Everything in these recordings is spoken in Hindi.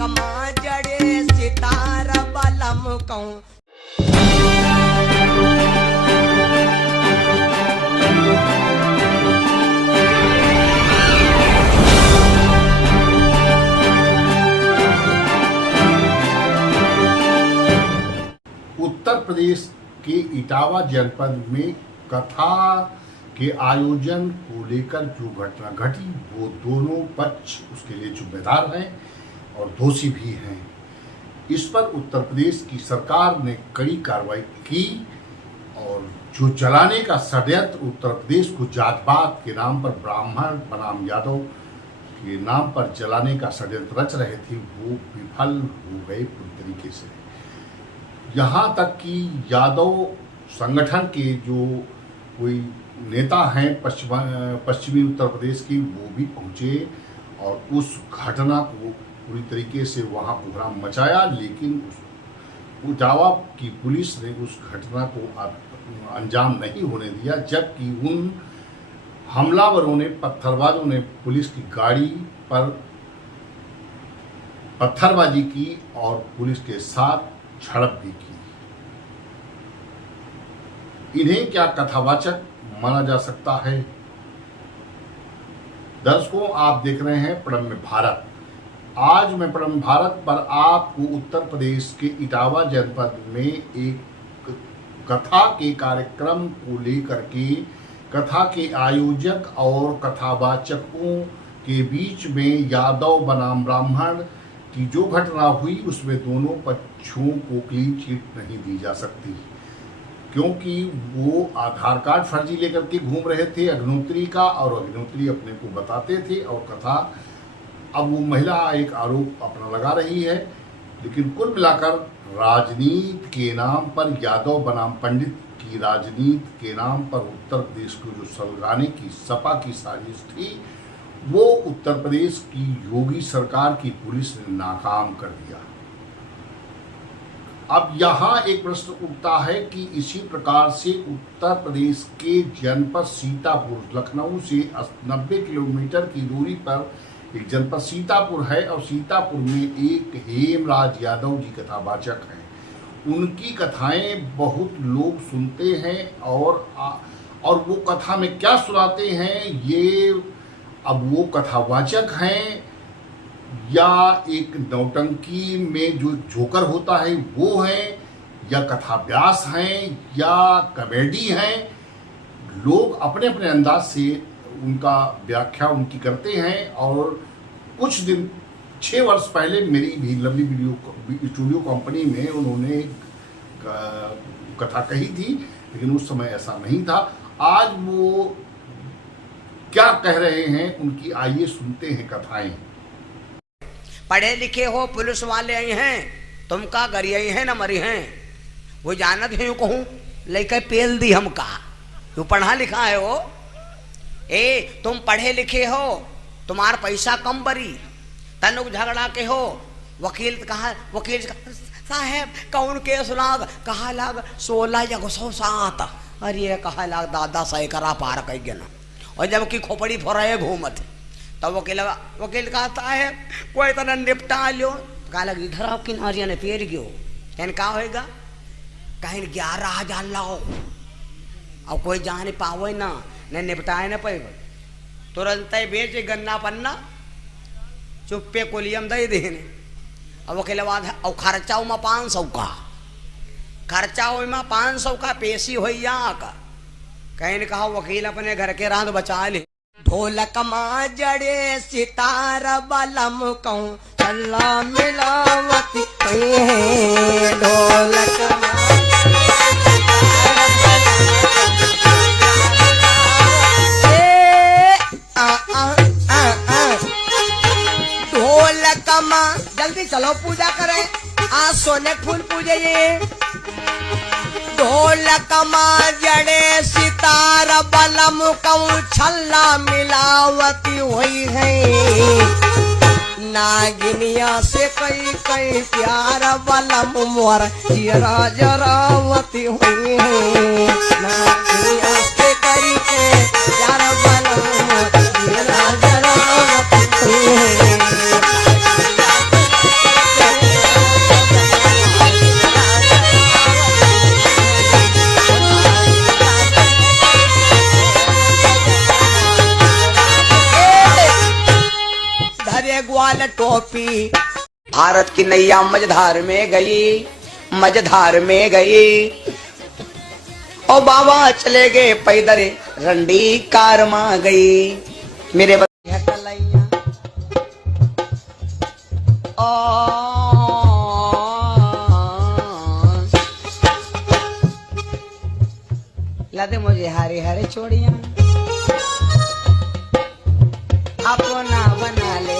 ढोलक मां जड़े सितार बलम कहूं। उत्तर प्रदेश के इटावा जनपद में कथा के आयोजन को लेकर जो घटना घटी वो दोनों पक्ष उसके लिए जिम्मेदार हैं और दोषी भी हैं। इस पर उत्तर प्रदेश की सरकार ने कड़ी कार्रवाई की और जो जलाने का षड्यंत्र उत्तर प्रदेश को जातपात के नाम पर ब्राह्मण बनाम यादव के नाम पर जलाने का षड्यंत्र रच रहे थे वो विफल हो गए पूरी तरीके से। यहाँ तक कि यादव संगठन के जो कोई नेता हैं पश्चिमी उत्तर प्रदेश की वो भी पहुँचे और उस घटना को पूरी तरीके से वहाँ कोहराम मचाया, लेकिन इटावा की पुलिस ने उस घटना को अंजाम नहीं होने दिया, जबकि उन हमलावरों ने पत्थरबाजों ने पुलिस की गाड़ी पर पत्थरबाजी की और पुलिस के साथ झड़प भी की। इन्हें क्या कथावाचक माना जा सकता है? दर्शकों, आप देख रहे हैं प्रडम्य भारत। आज मैं प्रडम्य भारत पर आपको उत्तर प्रदेश के इटावा जनपद में एक कथा के कार्यक्रम को लेकर के कथा के आयोजक और कथावाचकों के बीच में यादव बनाम ब्राह्मण की जो घटना हुई उसमें दोनों पक्षों को क्लीन चिट नहीं दी जा सकती, क्योंकि वो आधार कार्ड फर्जी लेकर के घूम रहे थे अग्निहोत्री का, और अग्निहोत्री अपने को बताते थे और कथा अब वो महिला एक आरोप अपना लगा रही है। लेकिन कुल मिलाकर राजनीति के नाम पर यादव बनाम पंडित की राजनीति के नाम पर उत्तर प्रदेश को जो सलगाने की सपा की साजिश थी वो उत्तर प्रदेश की योगी सरकार की पुलिस ने नाकाम कर दिया। अब यहाँ एक प्रश्न उठता है कि इसी प्रकार से उत्तर प्रदेश के जनपद सीतापुर, लखनऊ से 90 किलोमीटर की दूरी पर एक जनपद सीतापुर है और सीतापुर में एक हेमराज यादव जी कथावाचक हैं। उनकी कथाएं बहुत लोग सुनते हैं और वो कथा में क्या सुनाते हैं, ये अब वो कथावाचक हैं या एक नौटंकी में जो जोकर होता है वो है, या कथाव्यास हैं या कॉमेडी हैं। लोग अपने अपने अंदाज से उनका व्याख्या उनकी करते हैं। और कुछ दिन 6 वर्ष पहले मेरी भी लवली वीडियो स्टूडियो कंपनी में उन्होंने कथा कही थी, लेकिन उस समय ऐसा नहीं था। आज वो क्या कह रहे हैं उनकी आइए सुनते हैं कथाएं। पढ़े लिखे हो, पुलिस वाले आई हैं, तुम का गरिया हैं न मरी हैं, वो जानत है यूं कहूं लेकर पेल दी हमका, तू पढ़ा लिखा है हो, ए तुम पढ़े लिखे हो, तुम्हार पैसा कम बरी, तनुक झगड़ा के हो, वकील कहा साहब कौन केस लाग, कहा लाग 16,107, अरे कहा लाग दादा सही करा पार कह गया ना, और जबकि खोपड़ी फोराए घूमत तो वकील कहता है कोई तरह निपटा लो, कहा लग इधर आप किनारिया ने पेर गयो, कहने का होएगा, कहीं 11,000 लाओ, अब कोई जान पावे ना, ने निपटाए न पे, तुरंत बेच गन्ना पन्ना चुप्पे कोलियम दे देने। अब वकील बाद और खर्चा में 500 का, खर्चा में 500 का पेशी हो का, कहीं कहा वकील अपने घर के रांध बचा ले। ढोलक मां जड़े सितार बलम कहूं, चल्ला मिलावती ढोलक ढोलक मां जल्दी चलो पूजा करें, आज सोने फूल पूजे। ढोलक मां जड़े सितार बलम कहूं, छल्ला मिलावती हुई है, नागिनिया से कई कई प्यार बलम मोर जरा जरावती हुई है, नागिनिया से कई कई प्यार बलम जरा जरावती हुई है। टोपी। भारत की नैया मझधार में गई, मझधार में गई, और बाबा चले गए पैदल, रंडी कार मां गई। मेरे कलैया लादे मुझे हरे हरे चोड़ियां, अपना बना ले।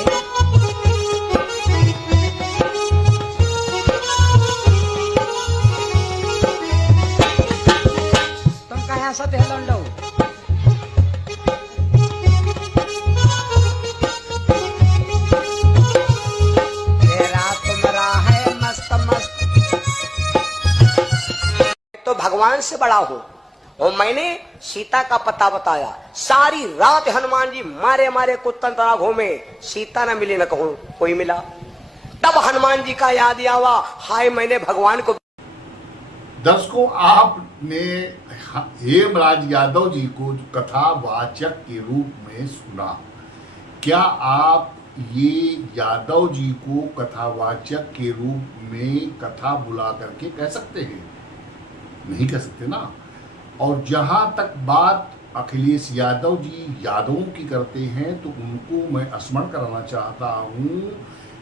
तुम कहाँ सते लंडो तो भगवान से बड़ा हो। और मैंने सीता का पता बताया। सारी रात हनुमान जी मारे मारे कुत्तन तरह घूमे, सीता न मिली, न कहूं कोई मिला। तब हनुमान जी का याद आवा, हाय मैंने भगवान को। दर्शकों, आपने हेमराज यादव जी को कथावाचक के रूप में सुना। क्या आप ये यादव जी को कथावाचक के रूप में कथा बुला करके कह सकते हैं? नहीं कह सकते ना। और जहां तक बात अखिलेश यादव जी यादवों की करते हैं, तो उनको मैं स्मरण कराना चाहता हूं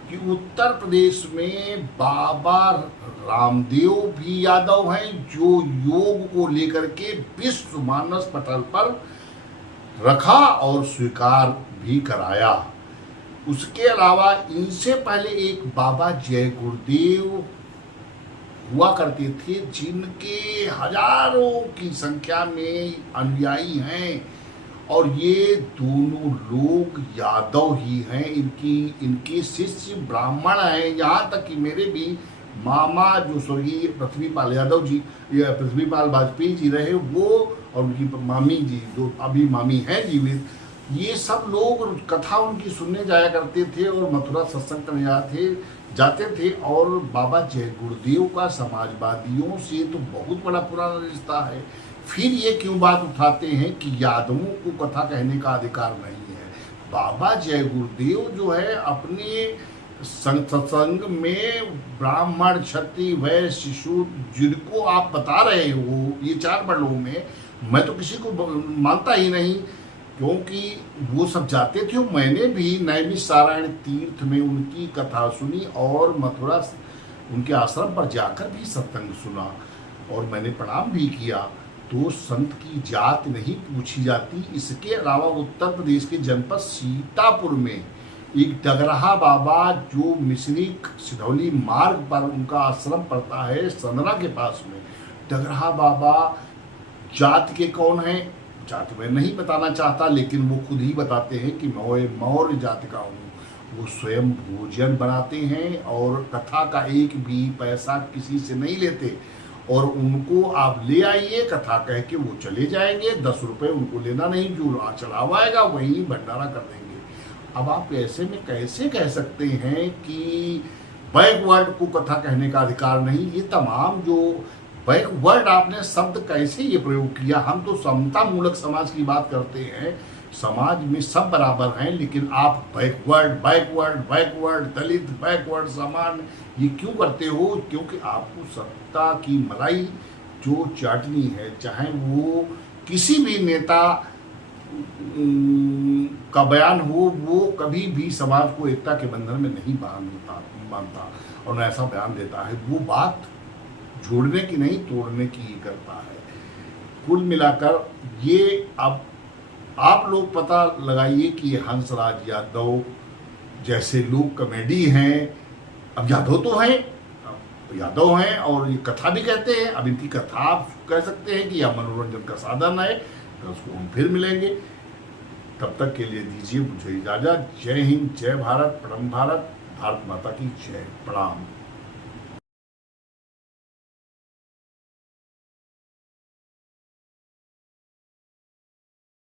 कि उत्तर प्रदेश में बाबा रामदेव भी यादव हैं, जो योग को लेकर के विश्व मानस पटल पर रखा और स्वीकार भी कराया। उसके अलावा इनसे पहले एक बाबा जय गुरुदेव हुआ करते थे, जिनके हजारों की संख्या में अनुयायी हैं, और ये दोनों लोग यादव ही हैं। इनके शिष्य ब्राह्मण हैं। यहाँ तक कि मेरे भी मामा जो स्वर्गीय पृथ्वीपाल यादव जी या पृथ्वीपाल वाजपेयी जी रहे, वो और उनकी मामी जी जो अभी मामी हैं जीवित, ये सब लोग कथा उनकी सुनने जाया करते थे और मथुरा सत्संग करने जाते थे। और बाबा जय गुरुदेव का समाजवादियों से तो बहुत बड़ा पुराना रिश्ता है। फिर ये क्यों बात उठाते हैं कि यादवों को कथा कहने का अधिकार नहीं है? बाबा जय गुरुदेव जो है अपने सत्संग में ब्राह्मण, क्षत्रिय, वैश्य, शिशु, जिनको आप बता रहे हो ये चार वर्णों में, मैं तो किसी को मानता ही नहीं, क्योंकि वो सब जाते थे। मैंने भी नैमिषारण्य तीर्थ में उनकी कथा सुनी और मथुरा उनके आश्रम पर जाकर भी सत्संग सुना और मैंने प्रणाम भी किया। तो संत की जात नहीं पूछी जाती। इसके अलावा उत्तर प्रदेश के जनपद सीतापुर में एक डगरहा बाबा, जो मिश्रिक सिधौली मार्ग पर उनका आश्रम पड़ता है, संदना के पास में, डगरहा बाबा जात के कौन है? जात मैं नहीं बताना चाहता, लेकिन वो खुद ही बताते हैं कि मैं मौर्य जात का हूँ। वो स्वयं भोजन बनाते हैं और कथा का एक भी पैसा किसी से नहीं लेते, और उनको आप ले आइए कथा कह के वो चले जाएंगे। 10 रुपये उनको लेना नहीं, जो चढ़ावा आएगा वहीं भंडारा कर देंगे। अब आप ऐसे में कैसे कह सकते हैं कि बैकवर्ड को कथा कहने का अधिकार नहीं? ये तमाम जो बैकवर्ड आपने शब्द कैसे ये प्रयोग किया? हम तो समता मूलक समाज की बात करते हैं, समाज में सब बराबर हैं, लेकिन आप बैकवर्ड बैकवर्ड बैकवर्ड दलित बैकवर्ड समान ये क्यों करते हो? क्योंकि आपको सत्ता की मलाई जो चाटनी है, चाहे वो किसी भी नेता का बयान हो, वो कभी भी समाज को एकता के बंधन में नहीं बांधता और ऐसा बयान देता है, वो बात जोड़ने की नहीं तोड़ने की ही करता है। कुल मिलाकर ये अब आप लोग पता लगाइए कि हंसराज यादव जैसे लोग कॉमेडी हैं। अब यादव तो हैं, यादव हैं और ये कथा भी कहते हैं। अब इनकी कथा आप कह सकते हैं कि यह मनोरंजन का साधन है। तो उसको हम फिर मिलेंगे, तब तक के लिए दीजिए मुझे इजाजत। जय हिंद, जय भारत, परम भारत, भारत माता की जय, प्रणाम।